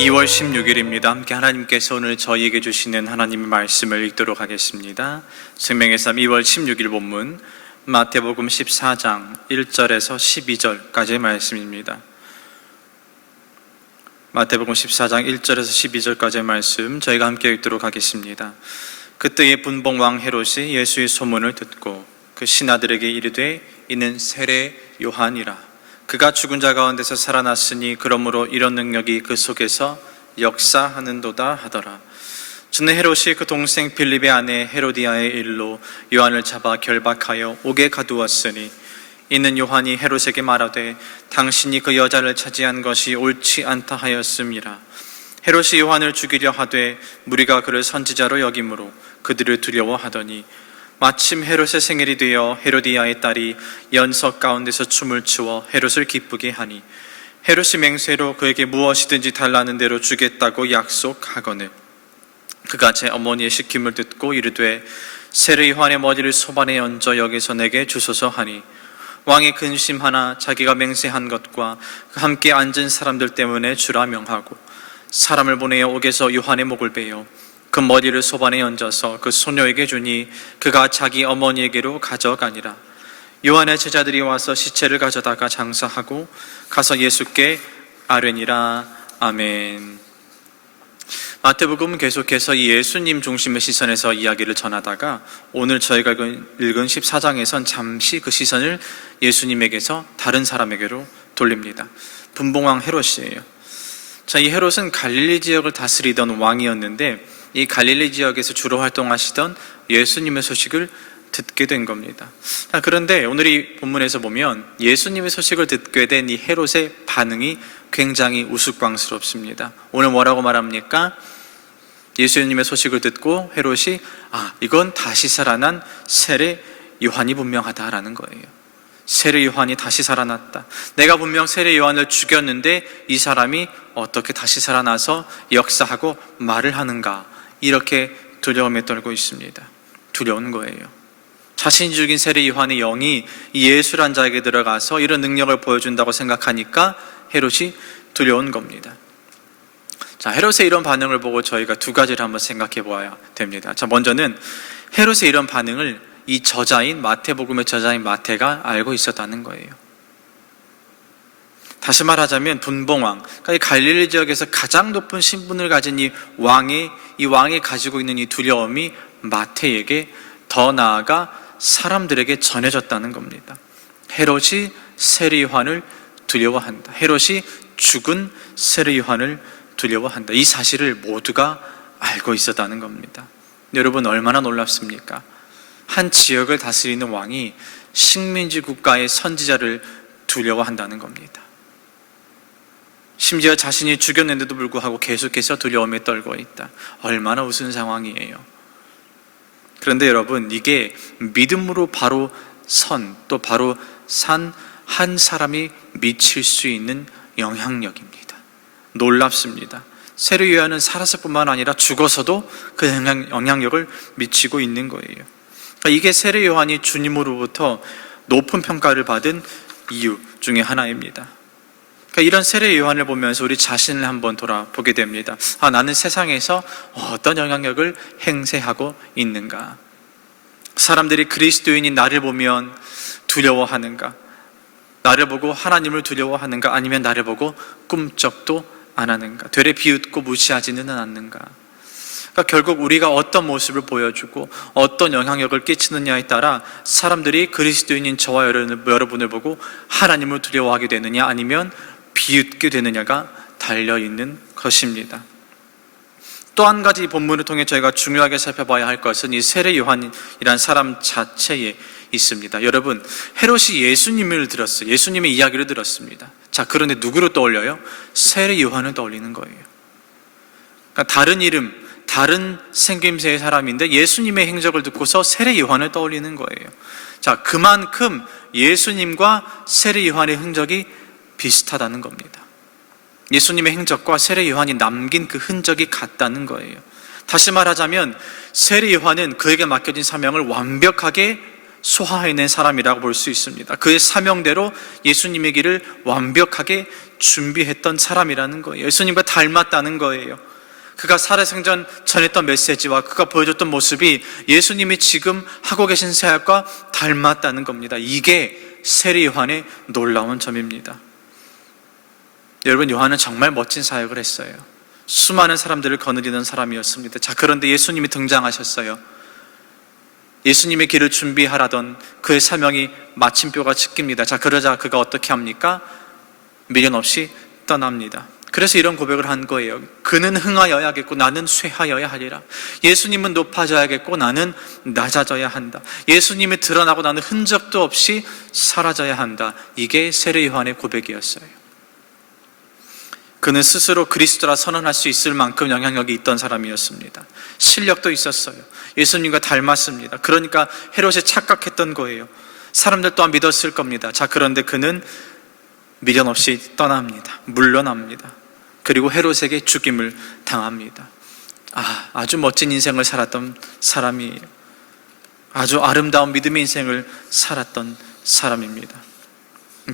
2월 16일입니다. 함께 하나님께서 오늘 저희에게 주시는 하나님의 말씀을 읽도록 하겠습니다. 생명의 삶 2월 16일 본문 마태복음 14장 1절에서 12절까지의 말씀입니다. 마태복음 14장 1절에서 12절까지의 말씀 저희가 함께 읽도록 하겠습니다. 그때의 분봉왕 헤롯이 예수의 소문을 듣고 그 신하들에게 이르되 이는 세례 요한이라. 그가 죽은 자 가운데서 살아났으니 그러므로 이런 능력이 그 속에서 역사하는도다 하더라. 주는 헤롯이 그 동생 빌립의 아내 헤로디아의 일로 요한을 잡아 결박하여 옥에 가두었으니 이는 요한이 헤롯에게 말하되 당신이 그 여자를 차지한 것이 옳지 않다 하였음이라. 헤롯이 요한을 죽이려 하되 무리가 그를 선지자로 여김으로 그들을 두려워하더니 마침 헤롯의 생일이 되어 헤로디아의 딸이 연석 가운데서 춤을 추어 헤롯을 기쁘게 하니 헤롯이 맹세로 그에게 무엇이든지 달라는 대로 주겠다고 약속하거늘 그가 제 어머니의 시킴을 듣고 이르되 세례 요한의 머리를 소반에 얹어 여기서 내게 주소서 하니 왕이 근심하나 자기가 맹세한 것과 함께 앉은 사람들 때문에 주라 명하고 사람을 보내어 옥에서 요한의 목을 베어 그 머리를 소반에 얹어서 그 소녀에게 주니 그가 자기 어머니에게로 가져가니라. 요한의 제자들이 와서 시체를 가져다가 장사하고 가서 예수께 아뢰니라. 아멘. 마태복음은 계속해서 예수님 중심의 시선에서 이야기를 전하다가 오늘 저희가 읽은 14장에선 잠시 그 시선을 예수님에게서 다른 사람에게로 돌립니다. 분봉왕 헤롯이에요. 자, 이 헤롯은 갈릴리 지역을 다스리던 왕이었는데 이 갈릴리 지역에서 주로 활동하시던 예수님의 소식을 듣게 된 겁니다. 그런데 오늘 이 본문에서 보면 예수님의 소식을 듣게 된 이 헤롯의 반응이 굉장히 우스꽝스럽습니다. 오늘 뭐라고 말합니까? 예수님의 소식을 듣고 헤롯이 이건 다시 살아난 세례 요한이 분명하다라는 거예요. 세례 요한이 다시 살아났다. 내가 분명 세례 요한을 죽였는데 이 사람이 어떻게 다시 살아나서 역사하고 말을 하는가, 이렇게 두려움에 떨고 있습니다. 두려운 거예요. 자신이 죽인 세례 요한의 영이 예수란 자에게 들어가서 이런 능력을 보여준다고 생각하니까 헤롯이 두려운 겁니다. 자, 헤롯의 이런 반응을 보고 저희가 두 가지를 한번 생각해 보아야 됩니다. 자, 먼저는 헤롯의 이런 반응을 이 저자인 마태복음의 저자인 마태가 알고 있었다는 거예요. 다시 말하자면 분봉왕, 그러니까 이 갈릴리 지역에서 가장 높은 신분을 가진 이 왕이 가지고 있는 이 두려움이 마태에게 더 나아가 사람들에게 전해졌다는 겁니다. 헤롯이 세례 요한을 두려워한다. 헤롯이 죽은 세례 요한을 두려워한다. 이 사실을 모두가 알고 있었다는 겁니다. 여러분, 얼마나 놀랍습니까? 한 지역을 다스리는 왕이 식민지 국가의 선지자를 두려워한다는 겁니다. 심지어 자신이 죽였는데도 불구하고 계속해서 두려움에 떨고 있다. 얼마나 우스운 상황이에요. 그런데 여러분, 이게 믿음으로 바로 또 바로 산 한 사람이 미칠 수 있는 영향력입니다. 놀랍습니다. 세례 요한은 살았을 뿐만 아니라 죽어서도 그 영향력을 미치고 있는 거예요. 이게 세례 요한이 주님으로부터 높은 평가를 받은 이유 중에 하나입니다. 이런 세례 요한을 보면서 우리 자신을 한번 돌아보게 됩니다. 나는 세상에서 어떤 영향력을 행사하고 있는가? 사람들이 그리스도인인 나를 보면 두려워하는가? 나를 보고 하나님을 두려워하는가? 아니면 나를 보고 꿈쩍도 안 하는가? 되레 비웃고 무시하지는 않는가? 그러니까 결국 우리가 어떤 모습을 보여주고 어떤 영향력을 끼치느냐에 따라 사람들이 그리스도인인 저와 여러분을 보고 하나님을 두려워하게 되느냐 아니면 비웃게 되느냐가 달려있는 것입니다. 또 한 가지 본문을 통해 저희가 중요하게 살펴봐야 할 것은 이 세례 요한이란 사람 자체에 있습니다. 여러분, 헤롯이 예수님을 들었어요. 예수님의 이야기를 들었습니다. 자, 그런데 누구를 떠올려요? 세례 요한을 떠올리는 거예요. 그러니까 다른 이름, 다른 생김새의 사람인데 예수님의 행적을 듣고서 세례 요한을 떠올리는 거예요. 자, 그만큼 예수님과 세례 요한의 흔적이 비슷하다는 겁니다. 예수님의 행적과 세례 요한이 남긴 그 흔적이 같다는 거예요. 다시 말하자면 세례 요한은 그에게 맡겨진 사명을 완벽하게 소화해낸 사람이라고 볼 수 있습니다. 그의 사명대로 예수님의 길을 완벽하게 준비했던 사람이라는 거예요. 예수님과 닮았다는 거예요. 그가 살아생전 전했던 메시지와 그가 보여줬던 모습이 예수님이 지금 하고 계신 사역과 닮았다는 겁니다. 이게 세례 요한의 놀라운 점입니다. 여러분, 요한은 정말 멋진 사역을 했어요. 수많은 사람들을 거느리는 사람이었습니다. 자, 그런데 예수님이 등장하셨어요. 예수님의 길을 준비하라던 그의 사명이 마침표가 찍힙니다. 자, 그러자 그가 어떻게 합니까? 미련 없이 떠납니다. 그래서 이런 고백을 한 거예요. 그는 흥하여야겠고 나는 쇠하여야 하리라. 예수님은 높아져야겠고 나는 낮아져야 한다. 예수님이 드러나고 나는 흔적도 없이 사라져야 한다. 이게 세례 요한의 고백이었어요. 그는 스스로 그리스도라 선언할 수 있을 만큼 영향력이 있던 사람이었습니다. 실력도 있었어요. 예수님과 닮았습니다. 그러니까 헤롯이 착각했던 거예요. 사람들 또한 믿었을 겁니다. 자, 그런데 그는 미련 없이 떠납니다. 물러납니다. 그리고 헤롯에게 죽임을 당합니다. 아주 멋진 인생을 살았던 사람이에요. 아주 아름다운 믿음의 인생을 살았던 사람입니다.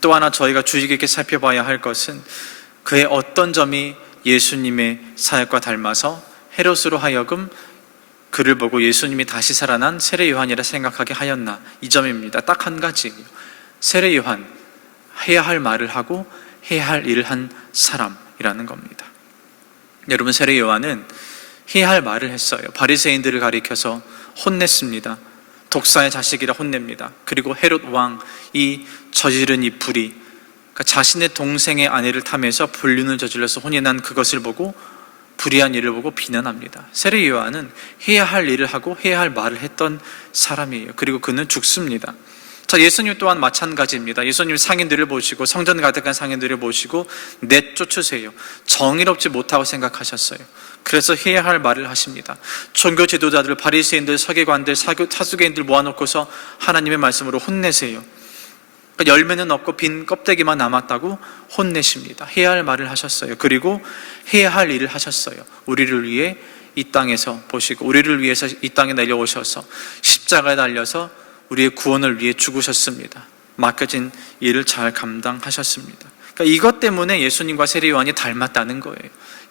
또 하나 저희가 주의 깊게 살펴봐야 할 것은 그의 어떤 점이 예수님의 사역과 닮아서 헤롯으로 하여금 그를 보고 예수님이 다시 살아난 세례 요한이라 생각하게 하였나, 이 점입니다. 딱 한 가지예요. 세례 요한, 해야 할 말을 하고 해야 할 일을 한 사람이라는 겁니다. 여러분, 세례 요한은 해야 할 말을 했어요. 바리새인들을 가리켜서 혼냈습니다. 독사의 자식이라 혼냅니다. 그리고 헤롯 왕이 저지른 이 불의, 그러니까 자신의 동생의 아내를 탐해서 불륜을 저질러서 혼이 난 그것을 보고, 불의한 일을 보고 비난합니다. 세례 요한은 해야 할 일을 하고 해야 할 말을 했던 사람이에요. 그리고 그는 죽습니다. 자, 예수님 또한 마찬가지입니다. 예수님 상인들을 보시고, 성전 가득한 상인들을 보시고 내쫓으세요. 정의롭지 못하고 생각하셨어요. 그래서 해야 할 말을 하십니다. 종교 지도자들, 바리새인들, 서기관들, 사두개인들 모아놓고서 하나님의 말씀으로 혼내세요. 그러니까 열매는 없고 빈 껍데기만 남았다고 혼내십니다. 해야 할 말을 하셨어요. 그리고 해야 할 일을 하셨어요. 우리를 위해 이 땅에서 보시고, 우리를 위해서 이 땅에 내려오셔서 십자가에 달려서 우리의 구원을 위해 죽으셨습니다. 맡겨진 일을 잘 감당하셨습니다. 그러니까 이것 때문에 예수님과 세례 요한이 닮았다는 거예요.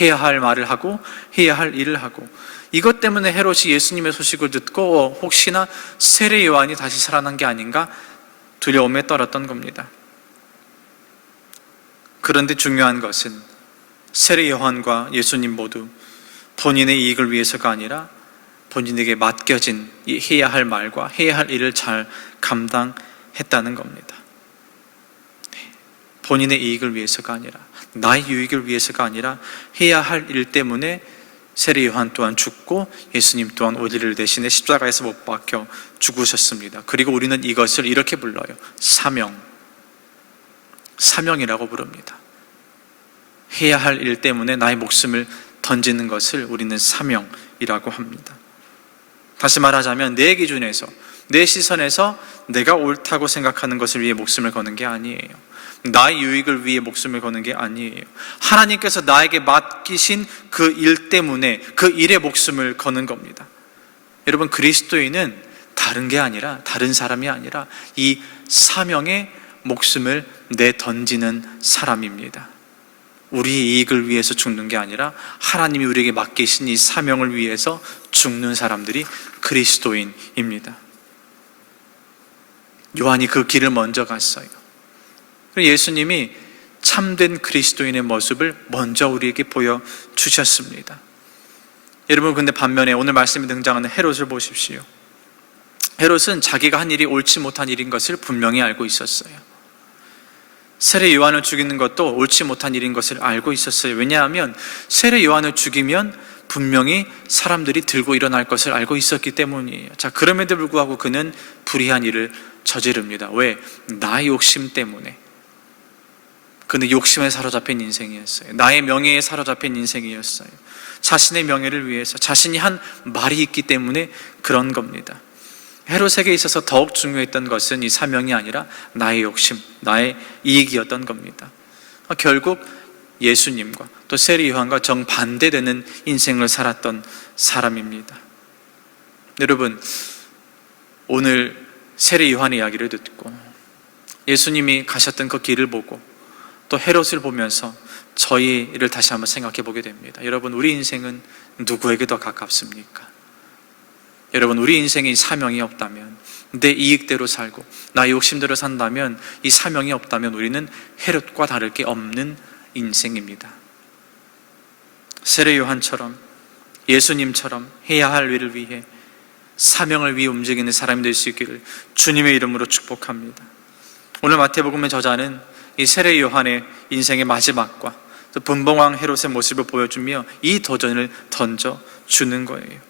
해야 할 말을 하고 해야 할 일을 하고, 이것 때문에 헤롯이 예수님의 소식을 듣고 혹시나 세례 요한이 다시 살아난 게 아닌가 두려움에 떨었던 겁니다. 그런데 중요한 것은 세례 요한과 예수님 모두 본인의 이익을 위해서가 아니라 본인에게 맡겨진 이 해야 할 말과 해야 할 일을 잘 감당했다는 겁니다. 본인의 이익을 위해서가 아니라, 나의 유익을 위해서가 아니라 해야 할 일 때문에 세례 요한 또한 죽고 예수님 또한 우리를 대신에 십자가에서 못 박혀 죽으셨습니다. 그리고 우리는 이것을 이렇게 불러요. 사명이라고 부릅니다. 해야 할 일 때문에 나의 목숨을 던지는 것을 우리는 사명이라고 합니다. 다시 말하자면 내 기준에서, 내 시선에서 내가 옳다고 생각하는 것을 위해 목숨을 거는 게 아니에요. 나의 유익을 위해 목숨을 거는 게 아니에요. 하나님께서 나에게 맡기신 그 일 때문에 그 일에 목숨을 거는 겁니다. 여러분, 그리스도인은 다른 게 아니라, 다른 사람이 아니라 이 사명에 목숨을 내던지는 사람입니다. 우리의 이익을 위해서 죽는 게 아니라 하나님이 우리에게 맡기신 이 사명을 위해서 죽는 사람들이 그리스도인입니다. 요한이 그 길을 먼저 갔어요. 예수님이 참된 그리스도인의 모습을 먼저 우리에게 보여주셨습니다. 여러분, 근데 반면에 오늘 말씀에 등장하는 헤롯을 보십시오. 헤롯은 자기가 한 일이 옳지 못한 일인 것을 분명히 알고 있었어요. 세례 요한을 죽이는 것도 옳지 못한 일인 것을 알고 있었어요. 왜냐하면 세례 요한을 죽이면 분명히 사람들이 들고 일어날 것을 알고 있었기 때문이에요. 자, 그럼에도 불구하고 그는 불의한 일을 저지릅니다. 왜? 나의 욕심 때문에. 그는 욕심에 사로잡힌 인생이었어요. 나의 명예에 사로잡힌 인생이었어요. 자신의 명예를 위해서, 자신이 한 말이 있기 때문에 그런 겁니다. 헤롯에게 있어서 더욱 중요했던 것은 이 사명이 아니라 나의 욕심, 나의 이익이었던 겁니다. 결국 예수님과 또 세례 요한과 정반대되는 인생을 살았던 사람입니다. 여러분, 오늘 세례 요한의 이야기를 듣고 예수님이 가셨던 그 길을 보고 또 헤롯을 보면서 저희를 다시 한번 생각해 보게 됩니다. 여러분, 우리 인생은 누구에게 더 가깝습니까? 여러분, 우리 인생에 사명이 없다면, 내 이익대로 살고 나의 욕심대로 산다면, 이 사명이 없다면 우리는 헤롯과 다를 게 없는 인생입니다. 세례 요한처럼, 예수님처럼 해야 할 일을 위해, 사명을 위해 움직이는 사람이 될 수 있기를 주님의 이름으로 축복합니다. 오늘 마태복음의 저자는 이 세례 요한의 인생의 마지막과 또 분봉왕 헤롯의 모습을 보여주며 이 도전을 던져주는 거예요.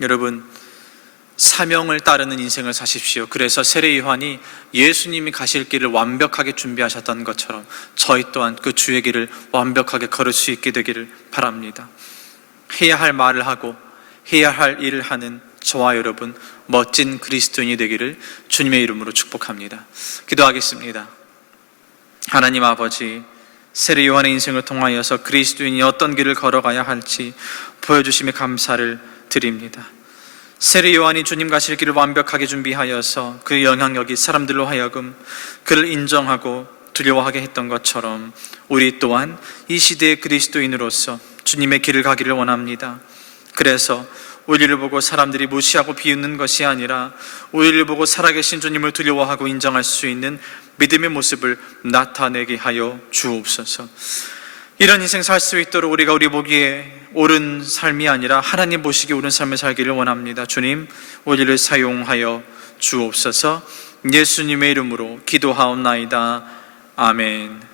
여러분, 사명을 따르는 인생을 사십시오. 그래서 세례 요한이 예수님이 가실 길을 완벽하게 준비하셨던 것처럼 저희 또한 그 주의 길을 완벽하게 걸을 수 있게 되기를 바랍니다. 해야 할 말을 하고 해야 할 일을 하는 저와 여러분, 멋진 그리스도인이 되기를 주님의 이름으로 축복합니다. 기도하겠습니다. 하나님 아버지, 세례 요한의 인생을 통하여서 그리스도인이 어떤 길을 걸어가야 할지 보여주심에 감사를 드립니다. 세례 요한이 주님 가실 길을 완벽하게 준비하여서 그 영향력이 사람들로 하여금 그를 인정하고 두려워하게 했던 것처럼 우리 또한 이 시대의 그리스도인으로서 주님의 길을 가기를 원합니다. 그래서 우리를 보고 사람들이 무시하고 비웃는 것이 아니라 우리를 보고 살아계신 주님을 두려워하고 인정할 수 있는 믿음의 모습을 나타내게 하여 주옵소서. 이런 인생 살 수 있도록 우리가 우리 보기에 옳은 삶이 아니라 하나님 보시기에 옳은 삶을 살기를 원합니다. 주님, 우리를 사용하여 주옵소서. 예수님의 이름으로 기도하옵나이다. 아멘.